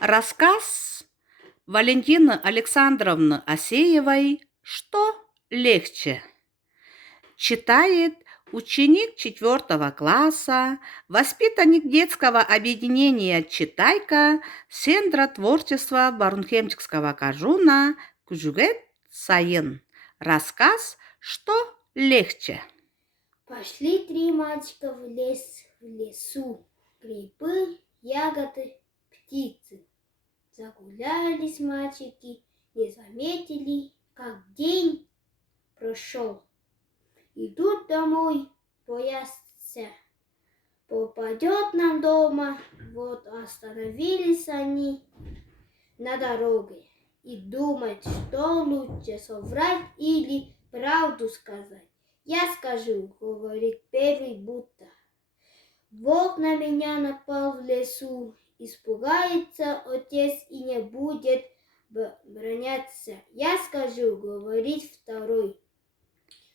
Рассказ Валентины Александровны Асеевой «Что легче?» Читает ученик 4 класса, воспитанник детского объединения «Читайка» Центра творчества Барунхемчикского кажуна Кужугет Сайын. Рассказ «Что легче?» Пошли три мальчика в лесу, грибы, ягоды, птицы. Загулялись мальчики, не заметили, как день прошел. Идут домой, боятся, попадет нам дома. Вот остановились они на дороге и думают, что лучше, соврать или правду сказать. Я скажу, говорит первый будто. Волк на меня напал в лесу, испугается отец и не будет броняться. Я скажу, говорит второй,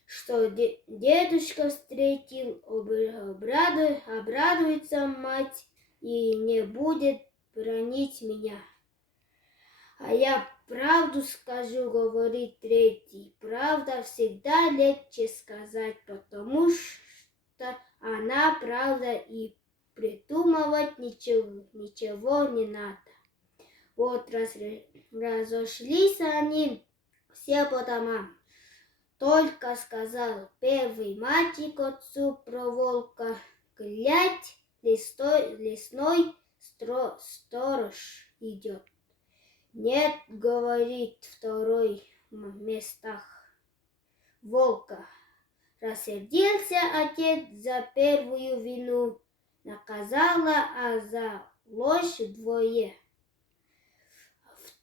что дедушка встретил, обрадуется мать и не будет бронить меня. А я правду скажу, говорит третий. Правда всегда легче сказать, потому что она правда, и придумывать ничего не надо. Вот разошлись они все по домам. Только сказал первый мальчик отцу про волка: глядь, лесной сторож идет. Нет, говорит второй в местах волка. Рассердился отец за первую вину, наказала, а за ложь вдвое.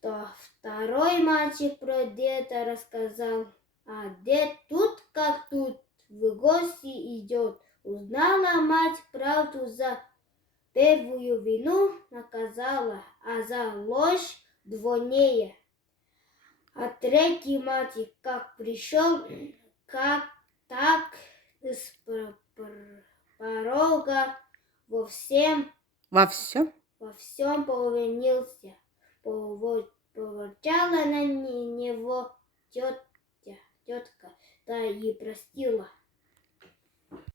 Второй мальчик про деда рассказал, а дед тут как тут в гости идет. Узнала мать правду, за первую вину наказала, а за ложь вдвойне. А третий мальчик как пришел, как так с порога во всем повинился. Поворчала на него тетка, да и простила.